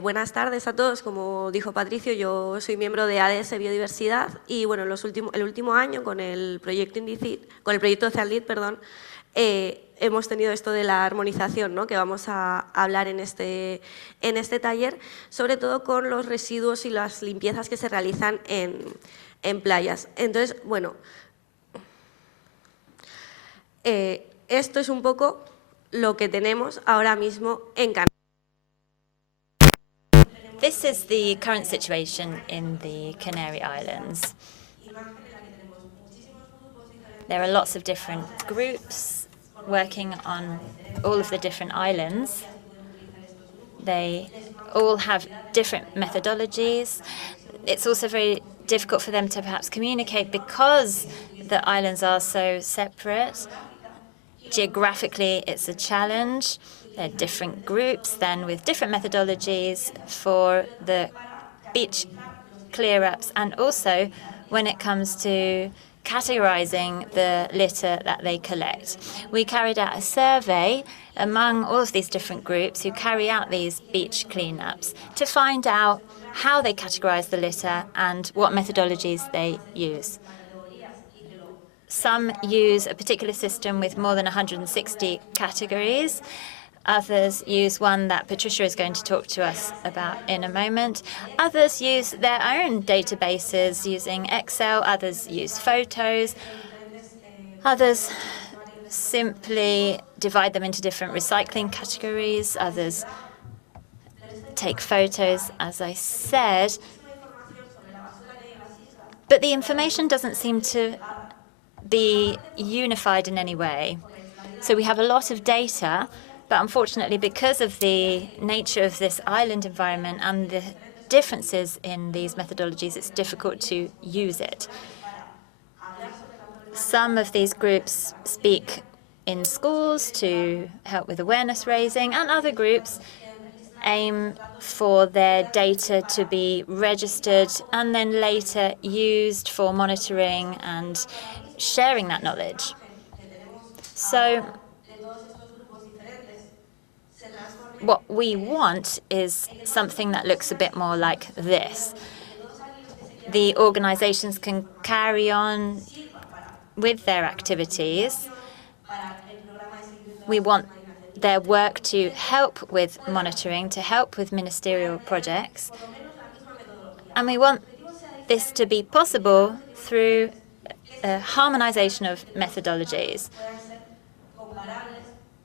buenas tardes a todos. Como dijo Patricio, yo soy miembro de ADS Biodiversidad y bueno, el último año con el proyecto Untitled, perdón, hemos tenido esto de la armonización, ¿no?, que vamos a hablar en este taller, sobre todo con los residuos y las limpiezas que se realizan en playas. Entonces, bueno, esto es un poco lo que tenemos ahora mismo en Canarias. This is the current situation in the Canary Islands. There are lots of different groups working on all of the different islands. They all have different methodologies. It's also very difficult for them to perhaps communicate because the islands are so separate. Geographically, it's a challenge. There are different groups then with different methodologies for the beach clear-ups, and also when it comes to categorizing the litter that they collect. We carried out a survey among all of these different groups who carry out these beach cleanups to find out how they categorize the litter and what methodologies they use. Some use a particular system with more than 160 categories. Others use one that Patricia is going to talk to us about in a moment. Others use their own databases using Excel. Others use photos. Others simply divide them into different recycling categories. Others take photos, as I said. But the information doesn't seem to be unified in any way. So we have a lot of data, but unfortunately, because of the nature of this island environment and the differences in these methodologies, it's difficult to use it. Some of these groups speak in schools to help with awareness raising, and other groups aim for their data to be registered and then later used for monitoring and sharing that knowledge. So what we want is something that looks a bit more like this. The organizations can carry on with their activities. We want their work to help with monitoring, to help with ministerial projects. And we want this to be possible through a harmonization of methodologies.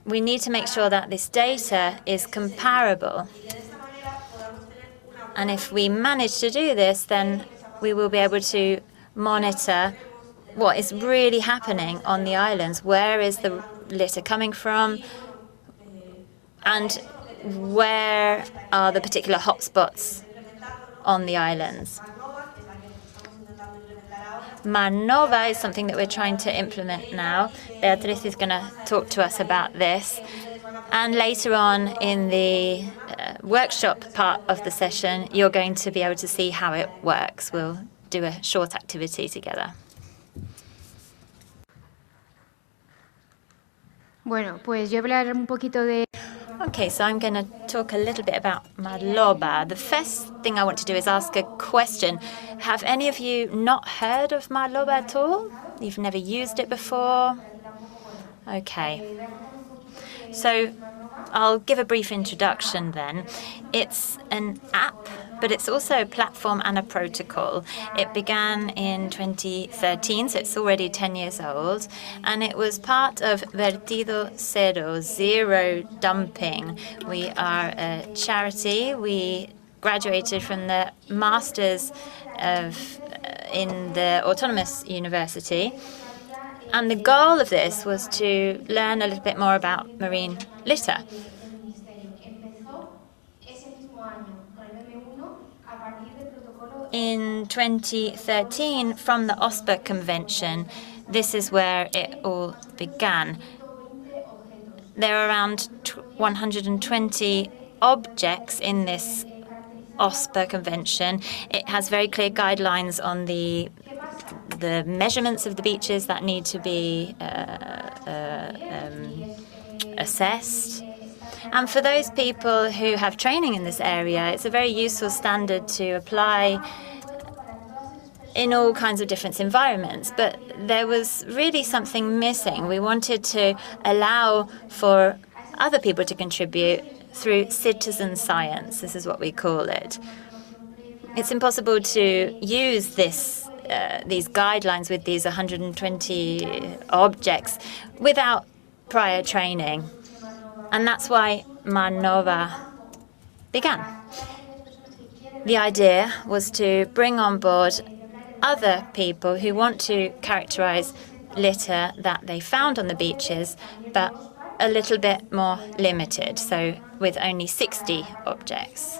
We need to make sure that this data is comparable. And if we manage to do this, then we will be able to monitor what is really happening on the islands. Where is the litter coming from? And where are the particular hotspots on the islands? Manova is something that we're trying to implement now. Beatriz is going to talk to us about this. And later on in the workshop part of the session, you're going to be able to see how it works. We'll do a short activity together. Bueno, pues yo voy a hablar un poquito de... Okay, so I'm going to talk a little bit about Maloba. The first thing I want to do is ask a question. Have any of you not heard of Maloba at all? You've never used it before? Okay. So I'll give a brief introduction then. It's an app, but it's also a platform and a protocol. It began in 2013, so it's already 10 years old, and it was part of Vertido Cero, zero dumping. We are a charity. We graduated from the Masters in the Autonomous University. And the goal of this was to learn a little bit more about marine litter. In 2013, from the OSPA Convention, this is where it all began. There are around 120 objects in this OSPA Convention. It has very clear guidelines on the measurements of the beaches that need to be assessed. And for those people who have training in this area, it's a very useful standard to apply in all kinds of different environments. But there was really something missing. We wanted to allow for other people to contribute through citizen science. This is what we call it. It's impossible to use these guidelines with these 120 objects without prior training. And that's why Manova began. The idea was to bring on board other people who want to characterize litter that they found on the beaches, but a little bit more limited, so with only 60 objects.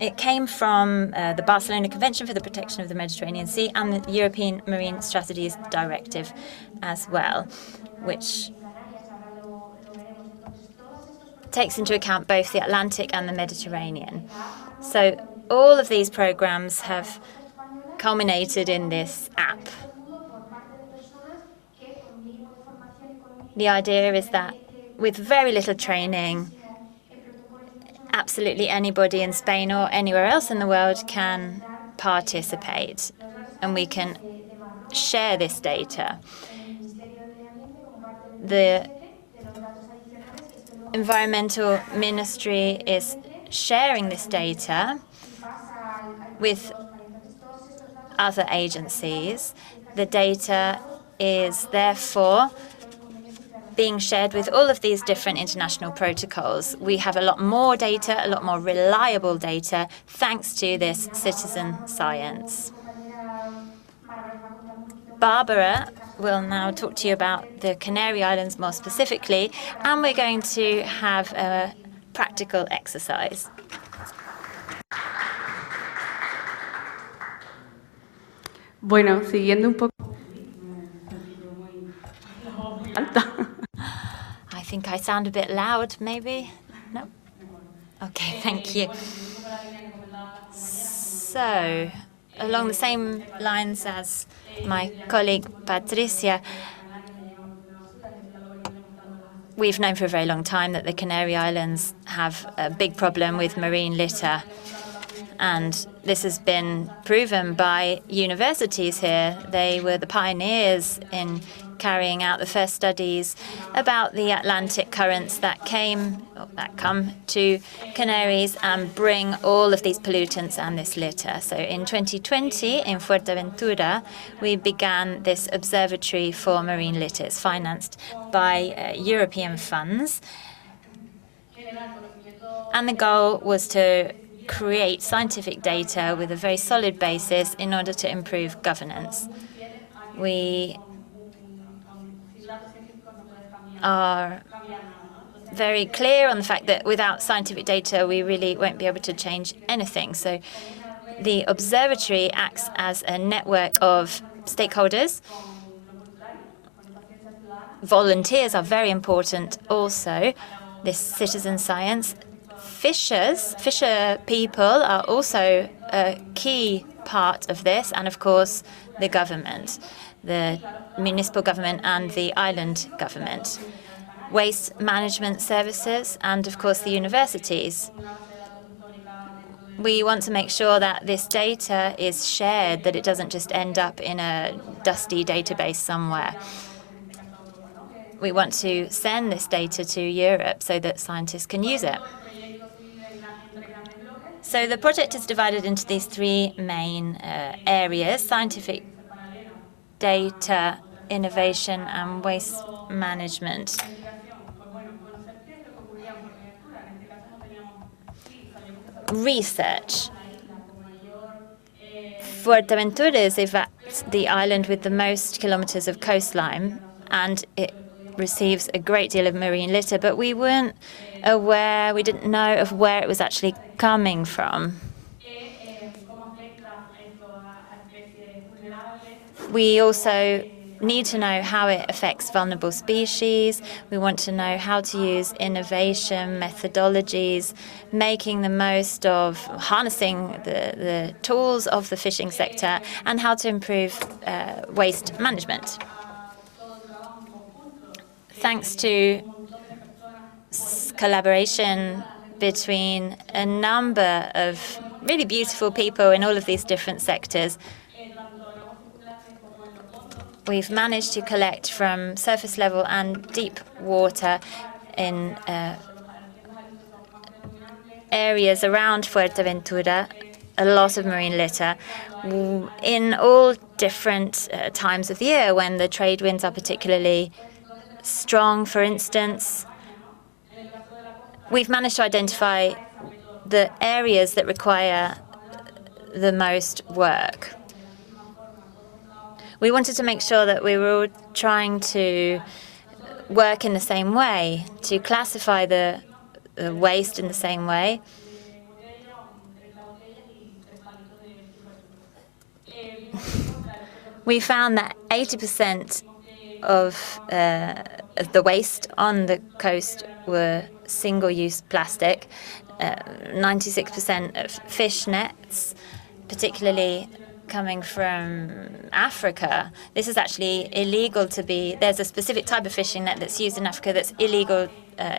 It came from the Barcelona Convention for the Protection of the Mediterranean Sea and the European Marine Strategies Directive as well, which takes into account both the Atlantic and the Mediterranean. So all of these programs have culminated in this app. The idea is that with very little training, absolutely anybody in Spain or anywhere else in the world can participate, and we can share this data. The Environmental Ministry is sharing this data with other agencies. The data is therefore being shared with all of these different international protocols. We have a lot more data, a lot more reliable data, thanks to this citizen science. Bárbara will now talk to you about the Canary Islands more specifically, and we're going to have a practical exercise. Bueno, siguiendo un poco. I think I sound a bit loud, maybe? No? Okay, thank you. So, along the same lines as my colleague Patricia, we've known for a very long time that the Canary Islands have a big problem with marine litter. And this has been proven by universities here. They were the pioneers in carrying out the first studies about the Atlantic currents that come to Canaries and bring all of these pollutants and this litter. So in 2020, in Fuerteventura, we began this Observatory for Marine Litter. It's financed by European funds. And the goal was to create scientific data with a very solid basis in order to improve governance. We are very clear on the fact that without scientific data, we really won't be able to change anything. So the observatory acts as a network of stakeholders. Volunteers are very important also, this citizen science. Fisher people are also a key part of this, and of course the government, the municipal government and the island government, waste management services, and of course the universities. We want to make sure that this data is shared, that it doesn't just end up in a dusty database somewhere. We want to send this data to Europe so that scientists can use it. So the project is divided into these three main areas: scientific data, innovation, and waste management. Research. Fuerteventura is, in fact, the island with the most kilometers of coastline, and it receives a great deal of marine litter, but we weren't aware, we didn't know of where it was actually coming from. We also need to know how it affects vulnerable species. We want to know how to use innovation, methodologies, making the most of harnessing the tools of the fishing sector, and how to improve waste management. Thanks to collaboration between a number of really beautiful people in all of these different sectors, we've managed to collect from surface level and deep water in areas around Fuerteventura a lot of marine litter in all different times of the year when the trade winds are particularly strong, for instance. We've managed to identify the areas that require the most work. We wanted to make sure that we were all trying to work in the same way, to classify the waste in the same way. We found that 80% of the waste on the coast were single-use plastic, 96% of fish nets, particularly coming from Africa. This is actually illegal to be. There's a specific type of fishing net that's used in Africa that's illegal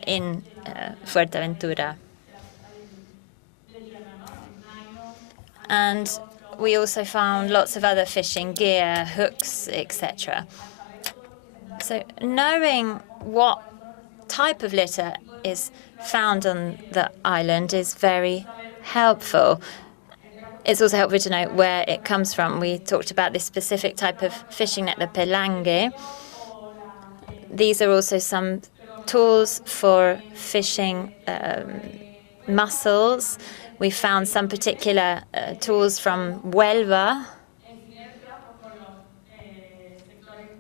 in Fuerteventura. And we also found lots of other fishing gear, hooks, etc. So knowing what type of litter is found on the island is very helpful. It's also helpful to know where it comes from. We talked about this specific type of fishing net, the pelangue. These are also some tools for fishing mussels. We found some particular tools from Huelva.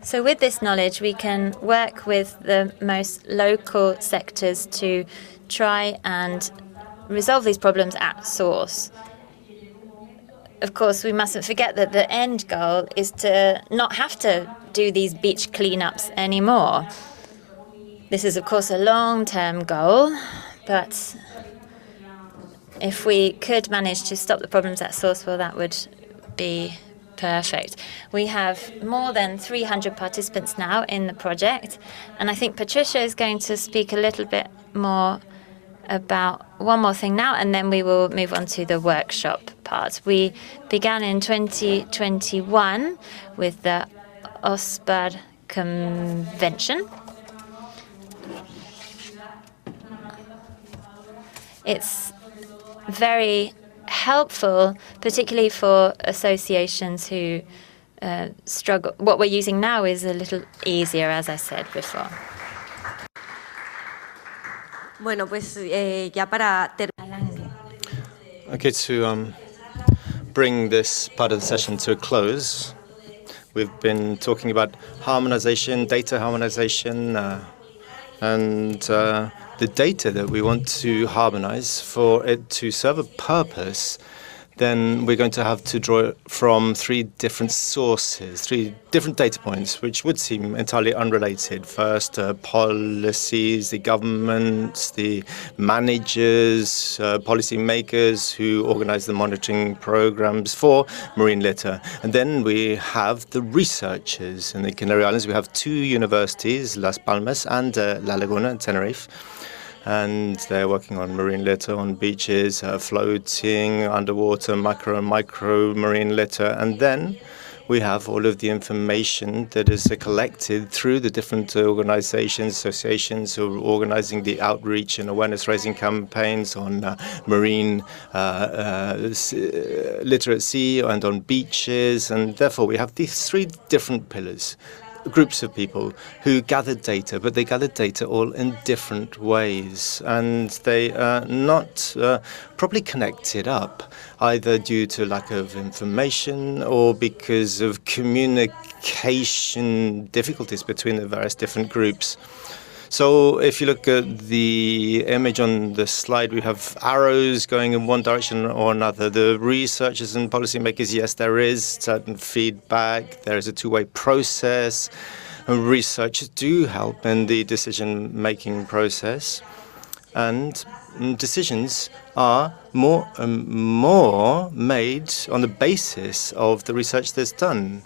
So with this knowledge, we can work with the most local sectors to try and resolve these problems at source. Of course, we mustn't forget that the end goal is to not have to do these beach cleanups anymore. This is, of course, a long-term goal, but if we could manage to stop the problems at source, well, that would be perfect. We have more than 300 participants now in the project, and I think Patricia is going to speak a little bit more about one more thing now, and then we will move on to the workshop part. We began in 2021 with the OSPAR Convention. It's very helpful, particularly for associations who struggle. What we're using now is a little easier, as I said before. Bueno, pues ya para Okay, to bring this part of the session to a close, we've been talking about harmonization, data harmonization, and the data that we want to harmonize. For it to serve a purpose, then we're going to have to draw from three different sources, three different data points, which would seem entirely unrelated. First, policies, the governments, the managers, policy makers who organize the monitoring programs for marine litter. And then we have the researchers. In the Canary Islands, we have two universities, Las Palmas and La Laguna in Tenerife. And they're working on marine litter on beaches, floating, underwater, macro and micro marine litter. And then we have all of the information that is collected through the different organizations, associations who are organizing the outreach and awareness-raising campaigns on marine litter at sea and on beaches. And therefore, we have these three different pillars. Groups of people who gathered data, but they gathered data all in different ways, and they are not properly connected up, either due to lack of information or because of communication difficulties between the various different groups. So if you look at the image on the slide, we have arrows going in one direction or another. The researchers and policymakers, yes, there is certain feedback. There is a two-way process. And researchers do help in the decision-making process. And decisions are more and more made on the basis of the research that's done.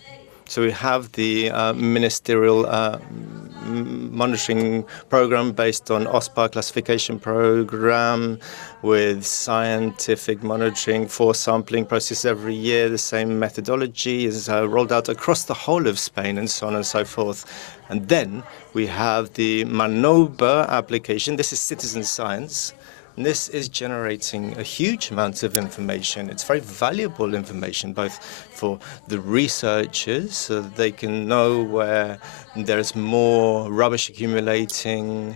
So we have the ministerial monitoring program based on OSPAR classification program with scientific monitoring for sampling process every year. The same methodology is rolled out across the whole of Spain and so on and so forth. And then we have the MANOBA application. This is citizen science. And this is generating a huge amount of information. It's very valuable information, both for the researchers, so that they can know where there's more rubbish accumulating.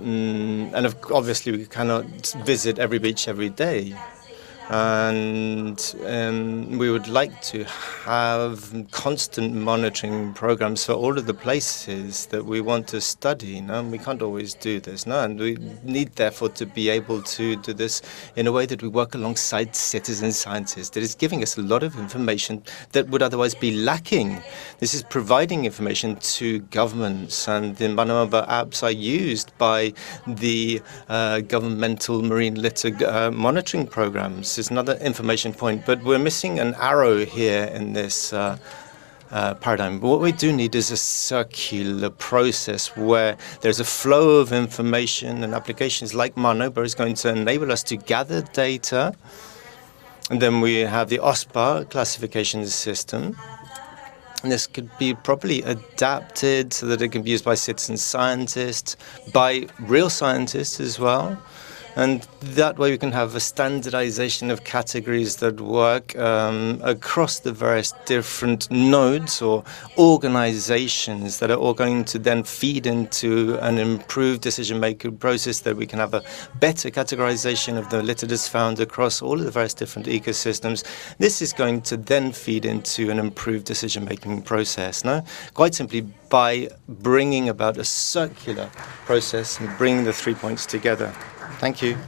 And obviously, we cannot visit every beach every day. And we would like to have constant monitoring programs for all of the places that we want to study. No? We can't always do this. No? And we need, therefore, to be able to do this in a way that we work alongside citizen scientists. That is giving us a lot of information that would otherwise be lacking. This is providing information to governments, and the Manama apps are used by the governmental marine litter monitoring programs. Is another information point, but we're missing an arrow here in this paradigm. What we do need is a circular process where there's a flow of information, and applications like MANOBA is going to enable us to gather data. And then we have the OSPAR classification system. And this could be properly adapted so that it can be used by citizen scientists, by real scientists as well. And that way we can have a standardization of categories that work across the various different nodes or organizations that are all going to then feed into an improved decision-making process, that we can have a better categorization of the litter that's found across all of the various different ecosystems. This is going to then feed into an improved decision-making process, no? Quite simply by bringing about a circular process and bringing the 3 points together. Thank you.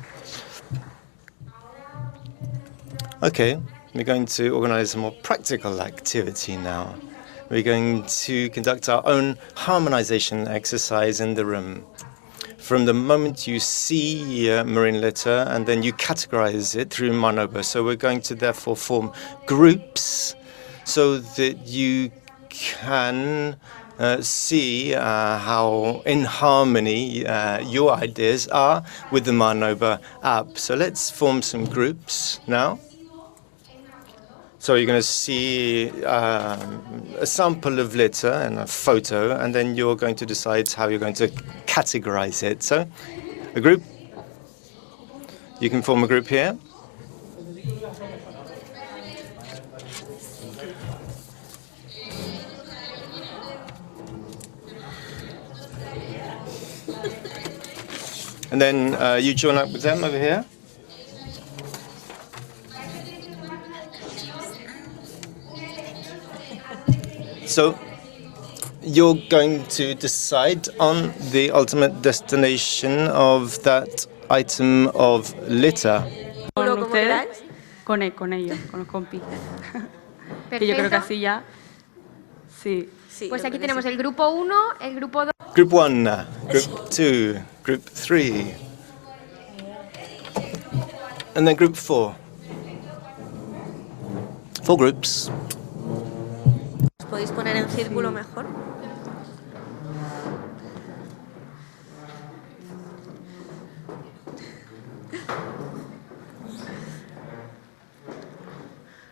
Okay, we're going to organize a more practical activity now. We're going to conduct our own harmonization exercise in the room. From the moment you see marine litter, and then you categorize it through MANOBA. So we're going to therefore form groups so that you can see how in harmony your ideas are with the MANOBA app. So let's form some groups now. So you're going to see a sample of litter and a photo, and then you're going to decide how you're going to categorize it. So a group, you can form a group here. And then you join up with them over here. So you're going to decide on the ultimate destination of that item of litter. Con ustedes, con ellos, con los compis. Que yo creo que así ya, sí. Pues aquí tenemos el grupo 1, el grupo 2. Group 1, Group 2, Group 3, and then Group 4. 4 groups. ¿Os podéis poner en círculo mejor?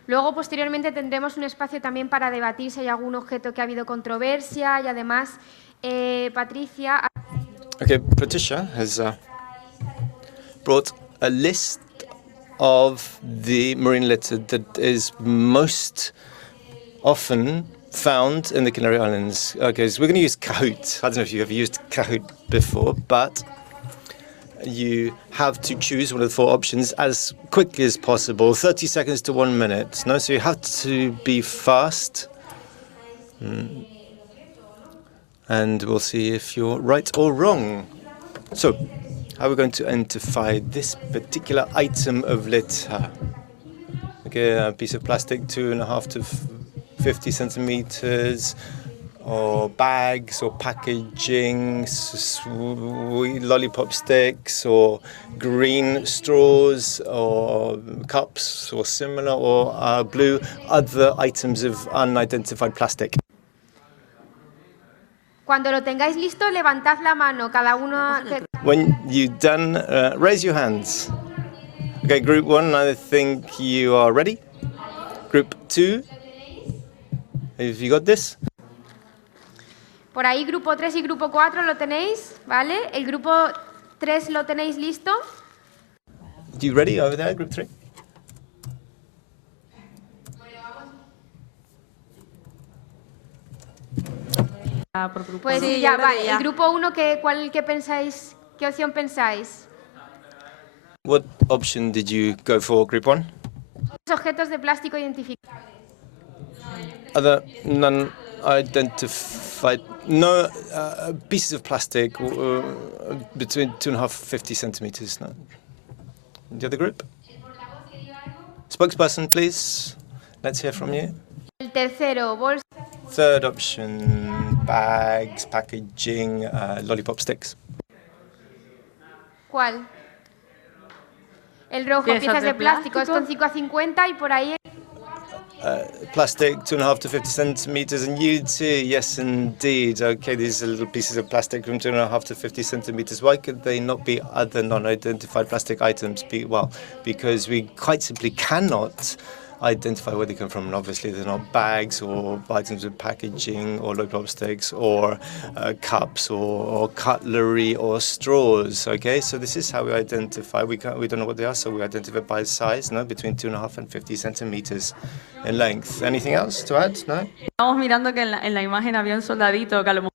Luego, posteriormente, tendremos un espacio también para debatir si hay algún objeto que ha habido controversia y, además, Patricia... Okay, Patricia has brought a list of the marine litter that is most often found in the Canary Islands. Okay, so we're going to use Kahoot. I don't know if you've ever used Kahoot before, but you have to choose one of the 4 options as quickly as possible, 30 seconds to 1 minute. No, so you have to be fast. and we'll see if you're right or wrong. So, how are we going to identify this particular item of litter? Okay, a piece of plastic 2.5 to 50 centimeters, or bags, or packaging, lollipop sticks, or green straws, or cups, or similar, or blue, other items of unidentified plastic. Cuando lo tengáis listo, levantad la mano, cada uno. When you're done, raise your hands. Okay, group 1, I think you are ready. Group 2, have you got this? Por ahí, grupo 3 y grupo 4 lo tenéis, ¿vale? El grupo 3 lo tenéis listo. You ready over there, group 3? Por grupo. Pues Sí, ya, yo creo vale. que ya. El grupo 1, ¿qué pensáis? ¿Qué opción pensáis? What option did you go for, group 1? Los objetos de plástico identificados. Other non-identified, no pieces of plastic between 2.5 50 centimeters. No. The other group? Spokesperson, please. Let's hear from you. El tercero, bolsa. Third option, bags, packaging, lollipop sticks. ¿Cuál? El rojo, piezas de plástico, es con 5 a 50 y por ahí. Plastic, 2.5 to 50 centimeters, and you too, yes indeed. Okay, these are little pieces of plastic from 2.5 to 50 centimeters. Why could they not be other non-identified plastic items? Well, because we quite simply cannot identify where they come from, and obviously they're not bags or items of packaging or lollipop sticks or cups or cutlery or straws. Okay, so this is how we identify. We don't know what they are, so we identify by size, no, between 2.5 and 50 centimeters in length. Anything else to add? No. Estamos mirando que en la imagen había un soldadito que a lo mejor.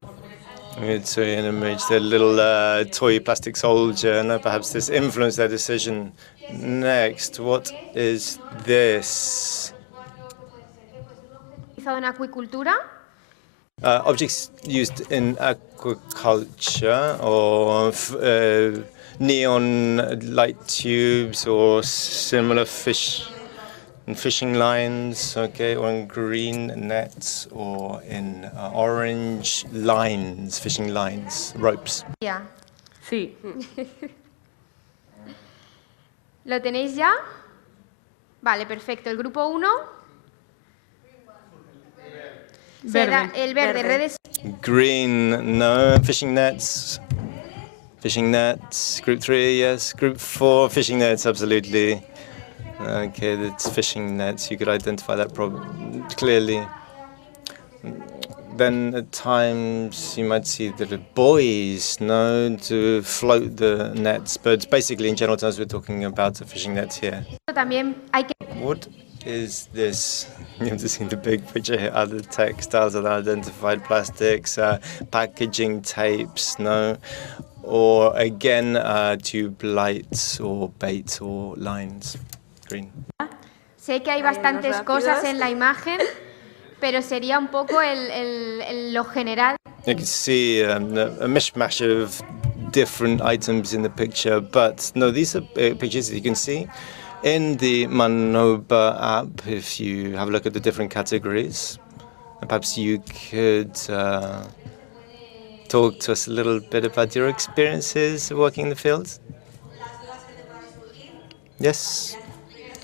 It's an image, the little toy plastic soldier, no, perhaps this influenced their decision. Next, what is this? Utilizado en acuicultura. Objects used in aquaculture, or neon light tubes, or similar fishing lines, okay, or in green nets, or in orange lines, fishing lines, ropes. Ya. Sí. ¿Lo tenéis ya? Vale, perfecto. El grupo 1. Verde. El verde, redes. Green, no. Fishing nets. Fishing nets. Group 3, yes. Group 4, fishing nets, absolutely. Okay, that's fishing nets. You could identify that clearly. Then at times you might see that the buoys, no, to float the nets. But basically, in general terms, we're talking about the fishing nets here. También hay que. What is this? You have to see the big picture here. Other textiles, other identified plastics, packaging tapes, no? Or again, tube lights or bait or lines. Green. Sé que hay bastantes cosas en la imagen, pero sería un poco lo general. You can see a mishmash of different items in the picture, but no, these are pictures that you can see in the Manoba app. If you have a look at the different categories, perhaps you could talk to us a little bit about your experiences working in the field. Yes?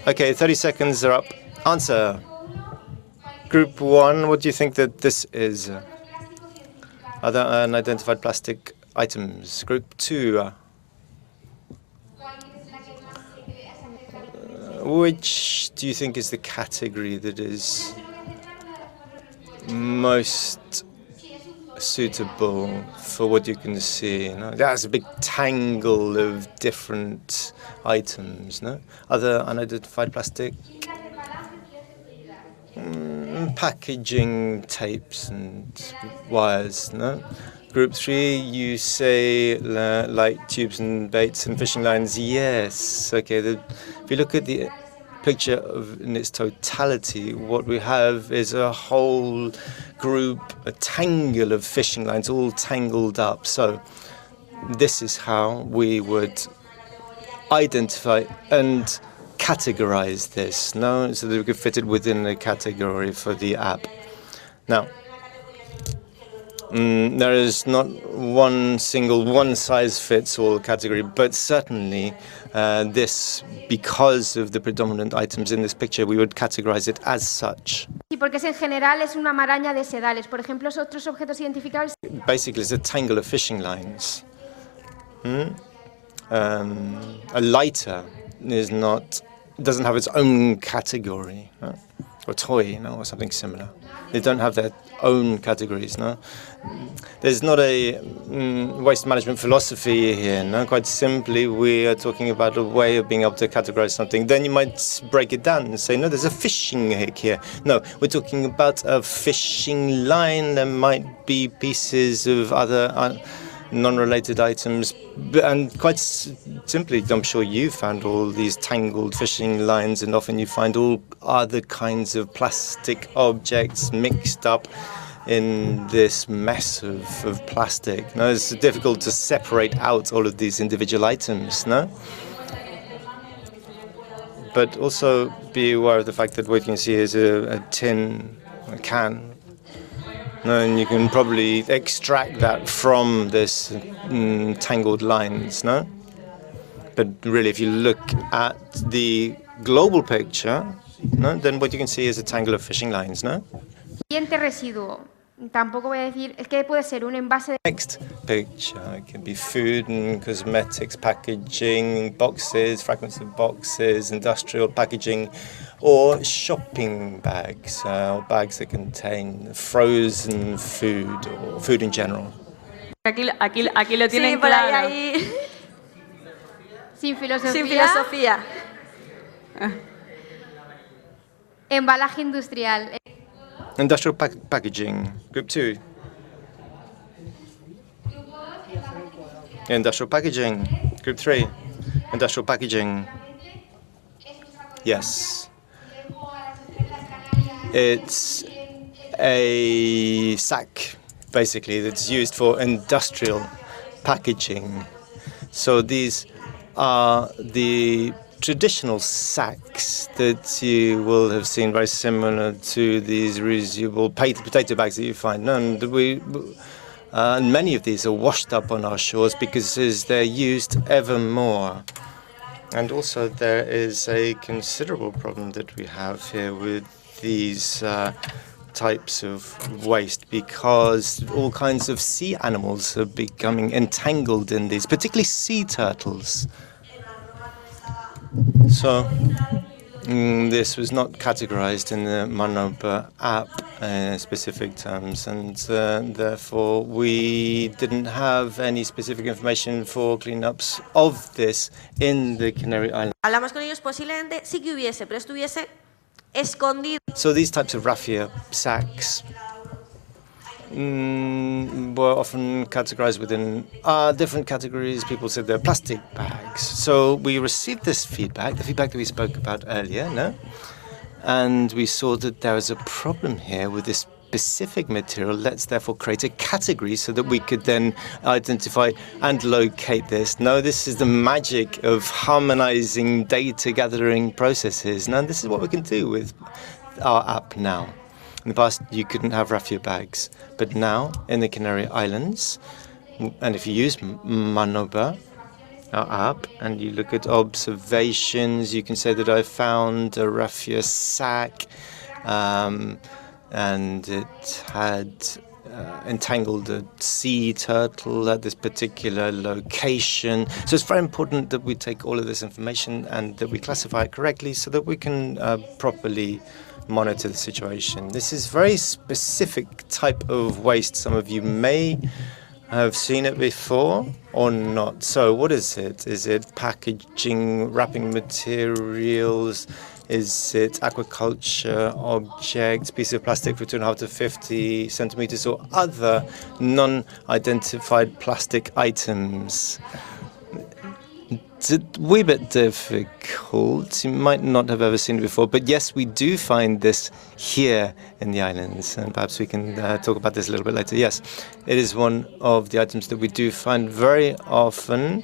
Okay, 30 seconds are up. Answer. Group 1, what do you think that this is? Other unidentified plastic items. Group 2. Which do you think is the category that is most suitable for what you can see? No? That's a big tangle of different items, no? Other unidentified plastic? Packaging tapes and wires, no? Group 3, you say light tubes and baits and fishing lines. Yes, okay. If you look at the picture in its totality, what we have is a whole group, a tangle of fishing lines, all tangled up. So this is how we would identify and categorize this, no? So that we could fit it within a category for the app. Now, there is not one single one-size-fits-all category, but certainly this, because of the predominant items in this picture, we would categorize it as such. Sí, porque en general es una maraña de sedales. Por ejemplo, esos otros objetos identificables. Basically, it's a tangle of fishing lines. A lighter doesn't have its own category, no? Or toy, no, or something similar. They don't have their own categories, no? There's not a waste management philosophy here, no? Quite simply, we are talking about a way of being able to categorize something. Then you might break it down and say, no, there's a fishing hook here. No, we're talking about a fishing line. There might be pieces of other non-related items, and quite simply, I'm sure you found all these tangled fishing lines, and often you find all other kinds of plastic objects mixed up in this mess of plastic. No, it's difficult to separate out all of these individual items, no? But also be aware of the fact that what you can see is a tin, a can, and you can probably extract that from this tangled lines, no? But really, if you look at the global picture, no, then what you can see is a tangle of fishing lines, no? Siguiente residuo. Tampoco voy a decir, es que puede ser un envase de... Next picture, it can be food and cosmetics, packaging, boxes, fragments of boxes, industrial packaging, or shopping bags, or bags that contain frozen food or food in general. Aquí lo tienen Sí, por claro. ahí. Sin filosofía. Sin filosofía. Embalaje industrial. Industrial packaging, group 2. Industrial packaging, group 3. Industrial packaging. Yes. It's a sack, basically, that's used for industrial packaging. So these are the traditional sacks that you will have seen, very similar to these reusable potato bags that you find. And many of these are washed up on our shores because they're used ever more. And also there is a considerable problem that we have here with these types of waste, because all kinds of sea animals are becoming entangled in these, particularly sea turtles. So this was not categorized in the Manoba app in specific terms, and therefore we didn't have any specific information for cleanups of this in the Canary Islands. Hablamos con ellos, posiblemente sí que hubiese, pero estuviese escondido. So these types of raffia sacks were often categorized within different categories. People said they're plastic bags. So we received this feedback, the feedback that we spoke about earlier, no? And we saw that there was a problem here with this specific material. Let's therefore create a category so that we could then identify and locate this. No, this is the magic of harmonizing data gathering processes. Now, this is what we can do with our app now. In the past, you couldn't have raffia bags, but now in the Canary Islands, and if you use Manoba, our app, and you look at observations, you can say that I found a raffia sack, and it had entangled a sea turtle at this particular location. So it's very important that we take all of this information and that we classify it correctly so that we can properly monitor the situation. This is very specific type of waste. Some of you may have seen it before or not. So what is it? Is it packaging, wrapping materials? Is it aquaculture objects, piece of plastic for 2.5 to 50 centimeters, or other non-identified plastic items? It's a wee bit difficult. You might not have ever seen it before, but yes, we do find this here in the islands, and perhaps we can talk about this a little bit later. Yes, it is one of the items that we do find very often,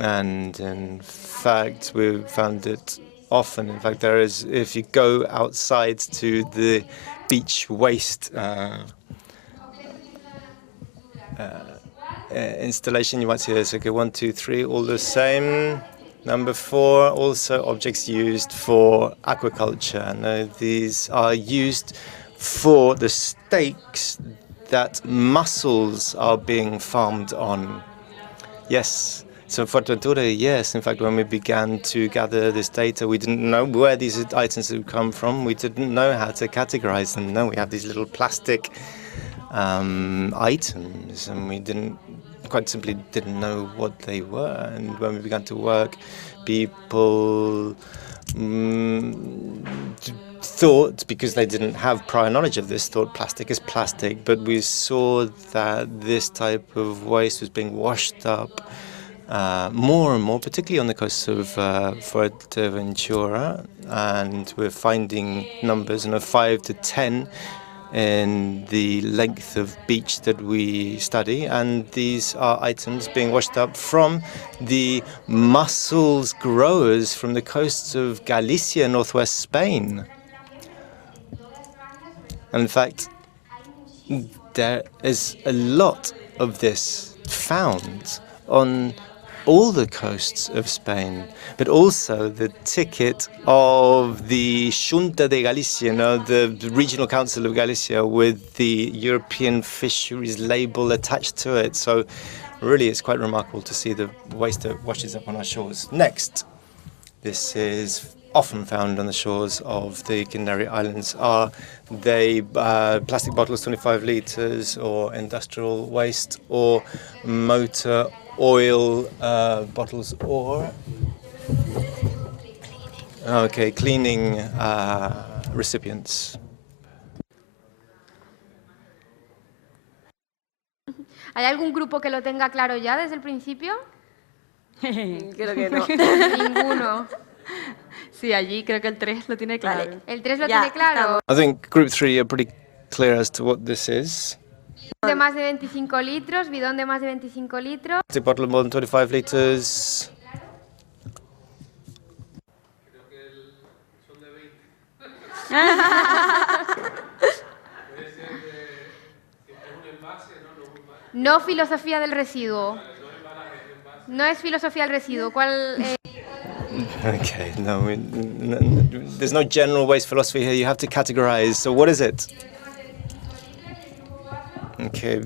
and in fact, we've found it often. In fact, there is, if you go outside to the beach waste installation, you might see this. Okay, 1, 2, 3, all the same. Number 4, also objects used for aquaculture. And these are used for the stakes that mussels are being farmed on. Yes. So for Fuerteventura, yes. In fact, when we began to gather this data, we didn't know where these items would come from. We didn't know how to categorize them. No, we have these little plastic items, and we quite simply didn't know what they were. And when we began to work, people thought, because they didn't have prior knowledge of this, thought plastic is plastic. But we saw that this type of waste was being washed up more and more, particularly on the coast of Fuerteventura, and we're finding numbers of 5 to 10 in the length of beach that we study, and these are items being washed up from the mussels growers from the coasts of Galicia, northwest Spain. And in fact, there is a lot of this found on all the coasts of Spain, but also the ticket of the Xunta de Galicia, the Regional Council of Galicia, with the European Fisheries label attached to it. So really, it's quite remarkable to see the waste that washes up on our shores. Next, this is often found on the shores of the Canary Islands. Are they plastic bottles, 25 litres, or industrial waste, or motor oil bottles, or cleaning recipients? ¿Hay algún grupo que lo tenga claro ya desde el principio? Creo que no. Ninguno. Sí, allí creo que el 3 lo tiene claro. Vale. ¿El 3 lo Ya, tiene claro? I think group 3 are pretty clear as to what this is. De más de 25 litros, bidón de más de 25 litros. Plastic bottle of more than 25 litres. No filosofía del residuo. No es filosofía del residuo. ¿Cuál? Okay, no, there's no general waste philosophy here. You have to categorize. So what is it? Okay,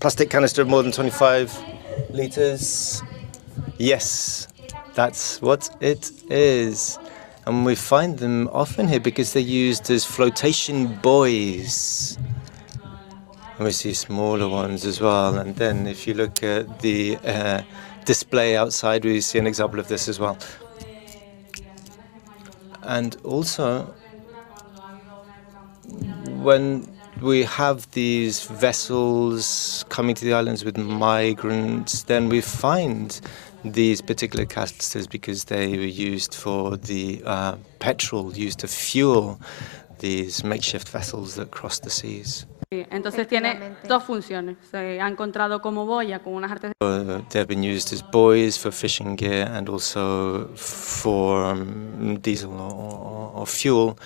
plastic canister of more than 25 litres. Yes, that's what it is. And we find them often here because they're used as flotation buoys. And we see smaller ones as well. And then if you look at the display outside, we see an example of this as well. And also, when we have these vessels coming to the islands with migrants, then we find these particular canisters because they were used for the petrol used to fuel these makeshift vessels that cross the seas. Entonces tiene dos funciones. Se ha encontrado como boya con unas artes. They've been used as buoys for fishing gear and also for diesel or fuel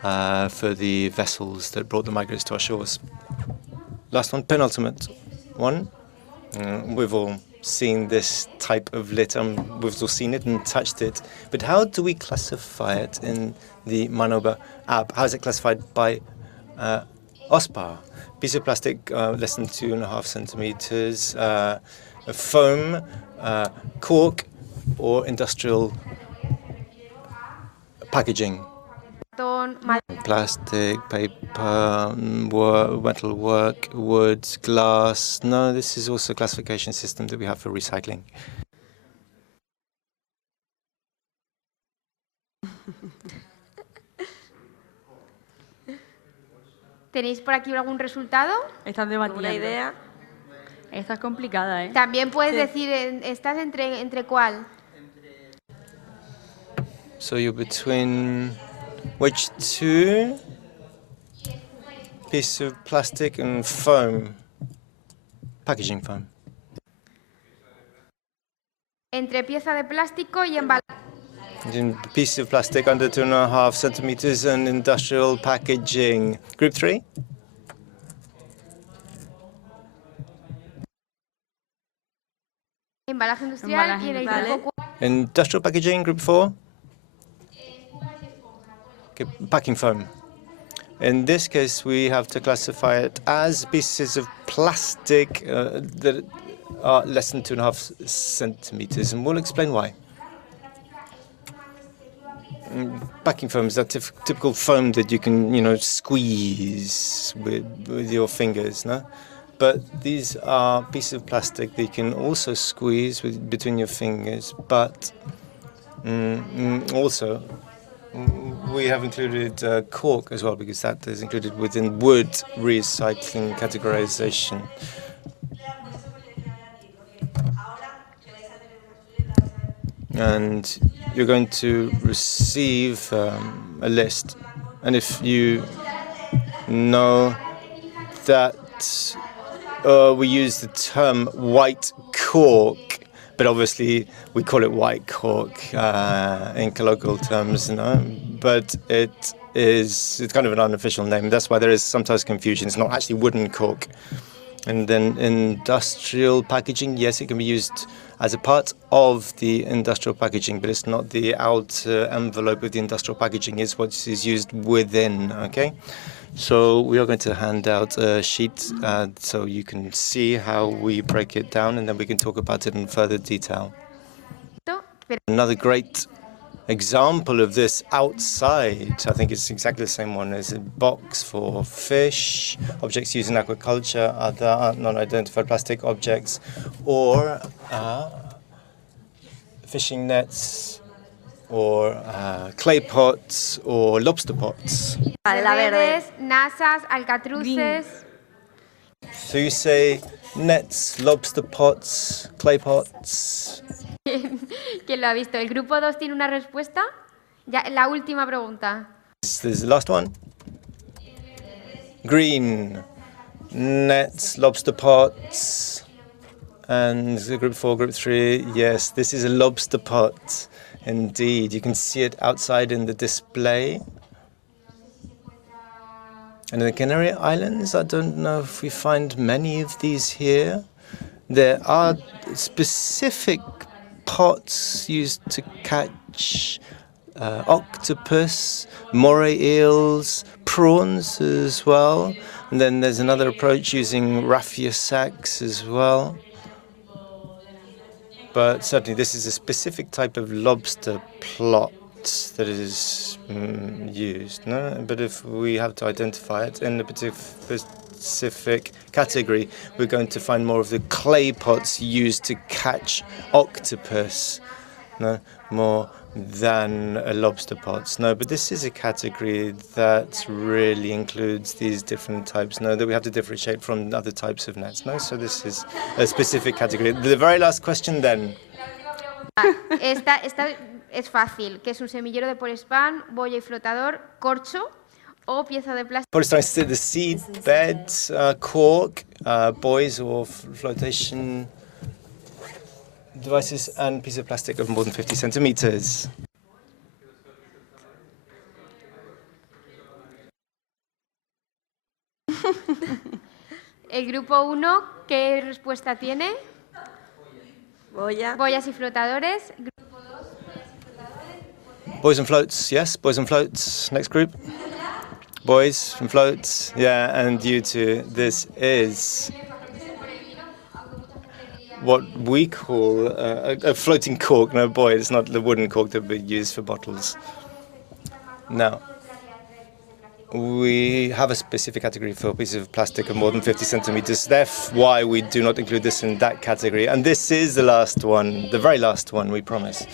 for the vessels that brought the migrants to our shores. Last one, penultimate one. We've all seen this type of litter, we've all seen it and touched it, but how do we classify it in the Manoba app? How is it classified by OSPAR? Piece of plastic less than 2.5 centimeters, foam, cork, or industrial packaging. Plastic, paper, metal work, wood, glass. No, this is also a classification system that we have for recycling. ¿Tenéis por aquí algún resultado? Están debatiendo. ¿Una idea? Esta es complicada, ¿eh? También puedes decir, ¿estás entre cuál? So you're between which two? Piece of plastic and foam. Packaging foam. Entre pieza de plástico y embalaje. Piece of plastic under 2.5 centimeters and industrial packaging. Group 3? Embalaje industrial y en el grupo Industrial packaging, group 4? Okay, packing foam. In this case, we have to classify it as pieces of plastic that are less than 2.5 centimeters, and we'll explain why. Packing foam is that typical foam that you can, squeeze with your fingers, no? But these are pieces of plastic that you can also squeeze between your fingers, but also we have included cork as well, because that is included within wood recycling categorization. And you're going to receive a list. And if you know that we use the term white cork, but obviously we call it white cork in colloquial terms, but it's kind of an unofficial name. That's why there is sometimes confusion. It's not actually wooden cork. And then industrial packaging, yes, it can be used as a part of the industrial packaging, but it's not the outer envelope of the industrial packaging. It's what is used within, okay? So we are going to hand out a sheet so you can see how we break it down, and then we can talk about it in further detail. Another great example of this outside, I think it's exactly the same one, is a box for fish, objects used in aquaculture, other non-identified plastic objects, or fishing nets, or clay pots, or lobster pots. redes, nasas, alcatruces. So you say nets, lobster pots, clay pots. ¿Quién lo ha visto? ¿El grupo 2 tiene una respuesta? Ya, la última pregunta. This is the last one. Green, nets, lobster pots. And group 4, group 3, yes, this is a lobster pot. Indeed, you can see it outside in the display. And in the Canary Islands, I don't know if we find many of these here. There are specific pots used to catch octopus, moray eels, prawns as well. And then there's another approach using raffia sacks as well. But certainly this is a specific type of lobster plot that is used. No? But if we have to identify it in a specific category, we're going to find more of the clay pots used to catch octopus, no, more than lobster pots. No, but this is a category that really includes these different types, no, that we have to differentiate from other types of nets. No, so this is a specific category. The very last question then. Esta es fácil, que es un semillero de poliespan, boya y flotador, corcho o pieza de plástico. Polystyrene, the seed bed, cork, buoys or flotation devices, and piece of plastic of more than 50 centimeters. El grupo 1, ¿qué respuesta tiene? Boya. Boyas y flotadores. Buoys and floats, yes, buoys and floats. Next group. Buoys and floats, yeah, and you too. This is what we call a floating cork. No, boy, it's not the wooden cork that we use for bottles. Now, we have a specific category for pieces of plastic of more than 50 centimeters. That's why we do not include this in that category. And this is the last one, the very last one, we promise.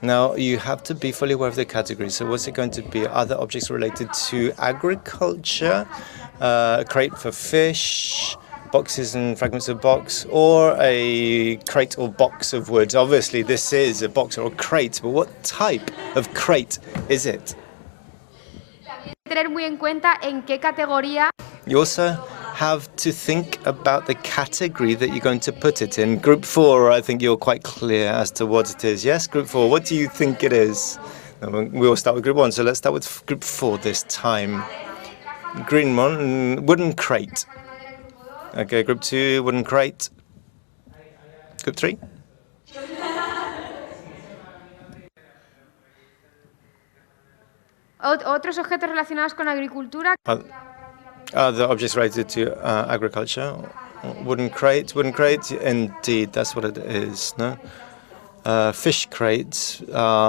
Now, you have to be fully aware of the category. So what's it going to be? Other objects related to agriculture, a crate for fish, boxes and fragments of box, or a crate or box of wood. Obviously, this is a box or a crate, but what type of crate is it? Tener muy en cuenta en qué categoría. You also have to think about the category that you're going to put it in. Group 4, I think you're quite clear as to what it is. Yes, Group 4, what do you think it is? We will start with Group 1, so let's start with Group 4 this time. Green one, wooden crate. Okay, Group 2, wooden crate. Group 3? Otros objetos relacionados con agricultura. The objects related to agriculture. Wooden crate, indeed, that's what it is, no? Fish crates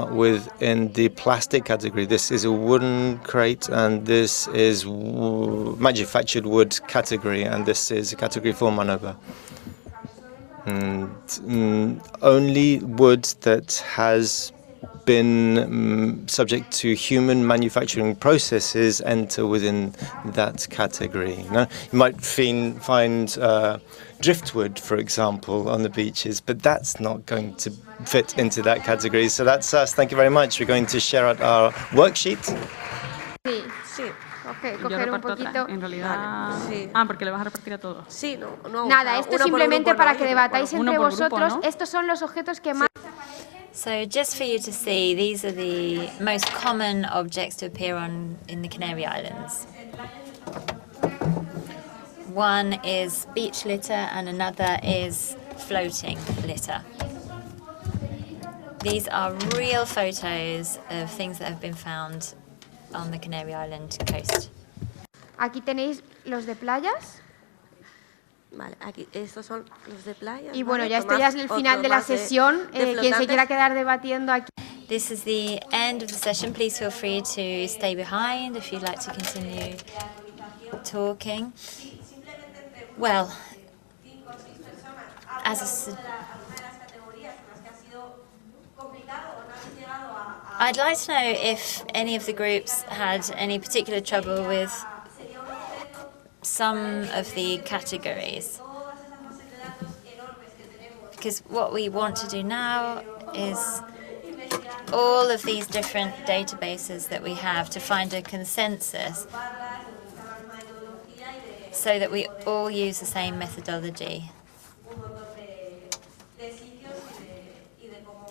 within the plastic category. This is a wooden crate, and this is manufactured wood category, and this is a category 4 maneuver. And only wood that has been subject to human manufacturing processes enter within that category. No? You might find driftwood, for example, on the beaches, but that's not going to fit into that category. So that's us. Thank you very much. We're going to share out our worksheet. Sí, Sí. coger un poquito. En realidad... Sí. porque le vas a repartir a todos. Sí, no. Nada, o sea, esto uno por simplemente grupo, para ¿no? que debatáis uno entre por grupo, vosotros. ¿no? Estos son los objetos que más. So just for you to see, these are the most common objects to appear in the Canary Islands. One is beach litter and another is floating litter. These are real photos of things that have been found on the Canary Island coast. Aquí tenéis los de playas. Vale, aquí, estos son los de playa. Y bueno, ¿vale? ya esto ya es el final de la sesión. Quien se quiera quedar debatiendo aquí. This is the end of the session. Please feel free to stay behind if you'd like to continue talking. Well, I'd like to know if any of the groups had any particular trouble with some of the categories. Because what we want to do now is all of these different databases that we have to find a consensus so that we all use the same methodology,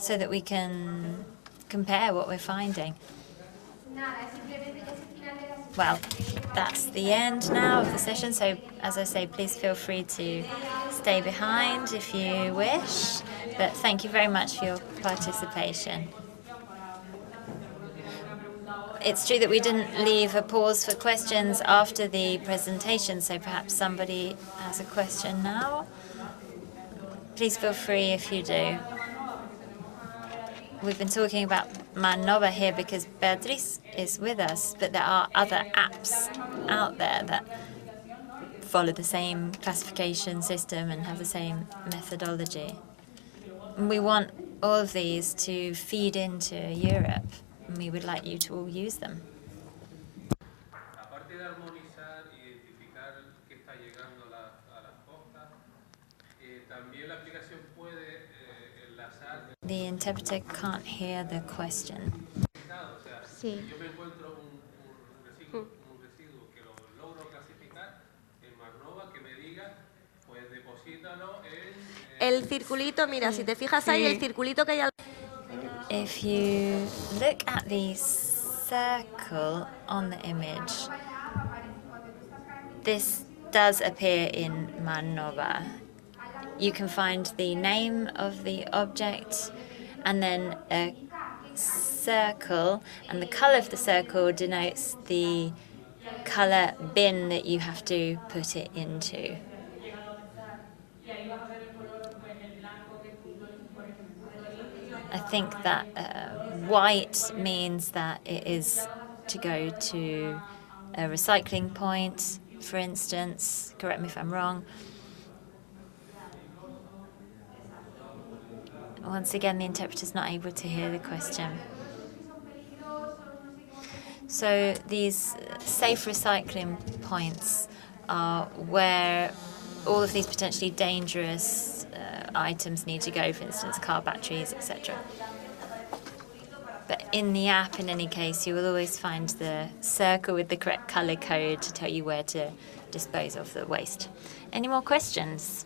so that we can compare what we're finding. Well, that's the end now of the session, so as I say, please feel free to stay behind if you wish, but thank you very much for your participation. It's true that we didn't leave a pause for questions after the presentation, so perhaps somebody has a question now. Please feel free if you do. We've been talking about Manova here because Beatriz is with us, but there are other apps out there that follow the same classification system and have the same methodology. And we want all of these to feed into Europe, and we would like you to all use them. The interpreter can't hear the question. Sí. El circulito, mira, si te fijas ahí, el circulito que hay al... If you look at the circle on the image, this does appear in Manova. You can find the name of the object and then a circle, and the color of the circle denotes the color bin that you have to put it into. I think that white means that it is to go to a recycling point, for instance. Correct me if I'm wrong. Once again, the interpreter's not able to hear the question. So these safe recycling points are where all of these potentially dangerous items need to go, for instance, car batteries, etc. But in the app, in any case, you will always find the circle with the correct color code to tell you where to dispose of the waste. Any more questions?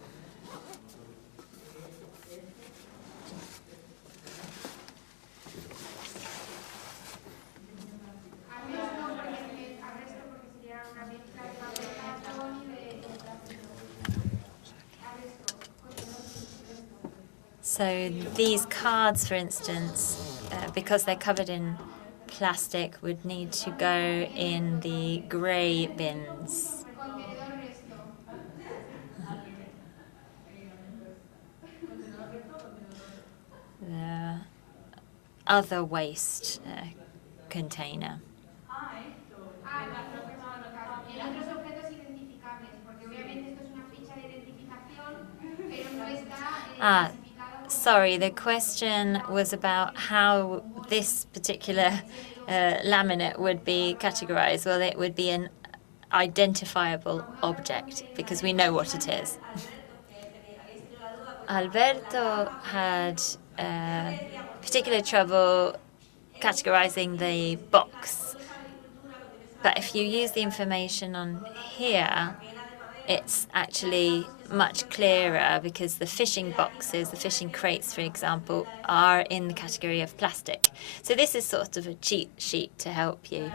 So these cards, for instance, because they're covered in plastic, would need to go in the grey bins. The other waste container. Sorry, the question was about how this particular laminate would be categorized. Well, it would be an identifiable object because we know what it is. Alberto had particular trouble categorizing the box. But if you use the information on here, it's actually much clearer because the fishing boxes, the fishing crates, for example, are in the category of plastic. So this is sort of a cheat sheet to help you.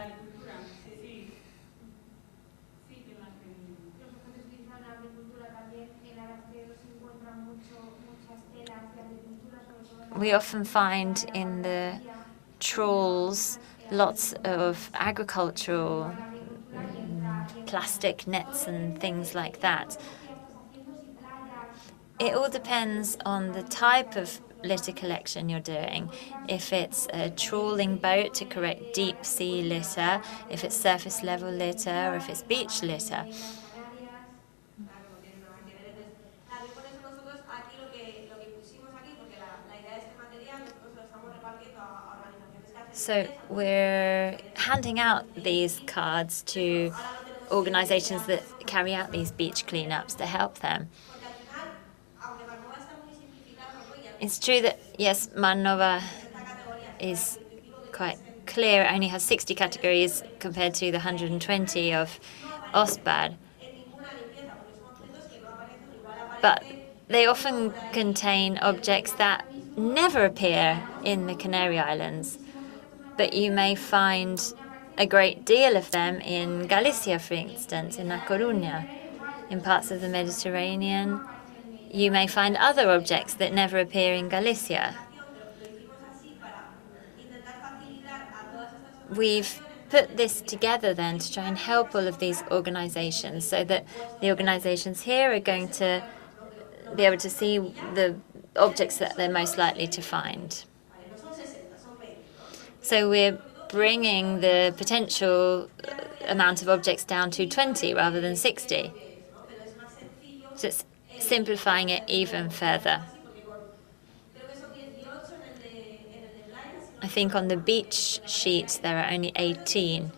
We often find in the trawls lots of agricultural plastic nets and things like that. It all depends on the type of litter collection you're doing. If it's a trawling boat to collect deep sea litter, if it's surface level litter, or if it's beach litter. So we're handing out these cards to organizations that carry out these beach cleanups to help them. It's true that, yes, Manova is quite clear. It only has 60 categories compared to the 120 of OSPAD. But they often contain objects that never appear in the Canary Islands. But you may find a great deal of them in Galicia, for instance, in A Coruña, in parts of the Mediterranean. You may find other objects that never appear in Galicia. We've put this together then to try and help all of these organizations so that the organizations here are going to be able to see the objects that they're most likely to find. So we're bringing the potential amount of objects down to 20 rather than 60. So it's simplifying it even further. I think on the beach sheet there are only 18.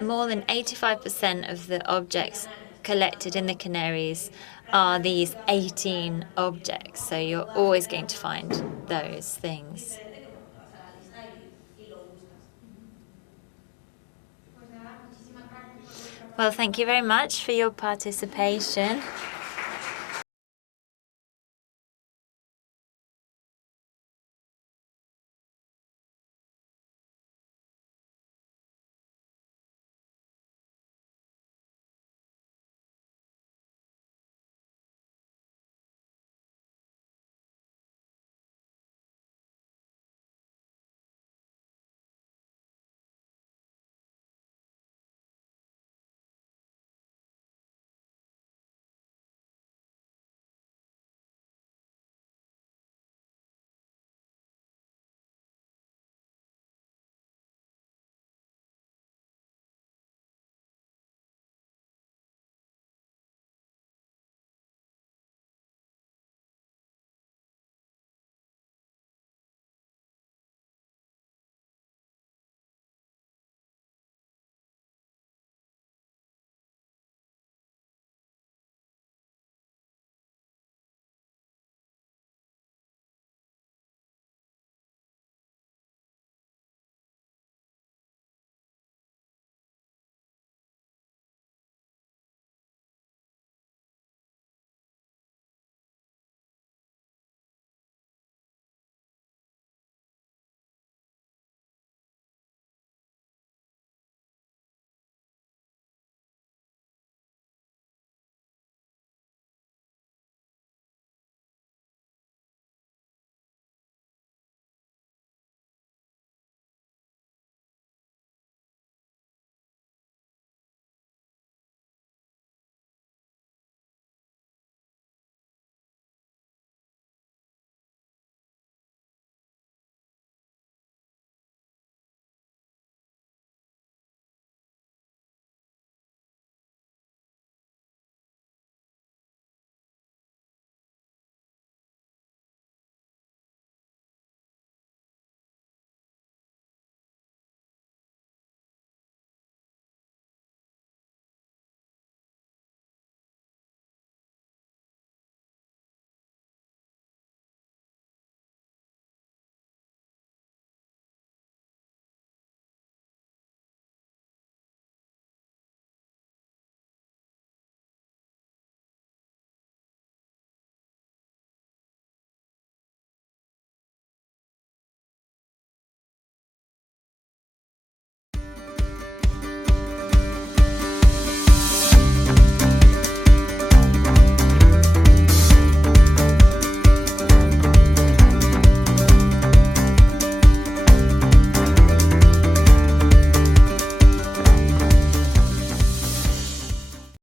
More than 85% of the objects collected in the Canaries are these 18 objects, so you're always going to find those things. Well, thank you very much for your participation.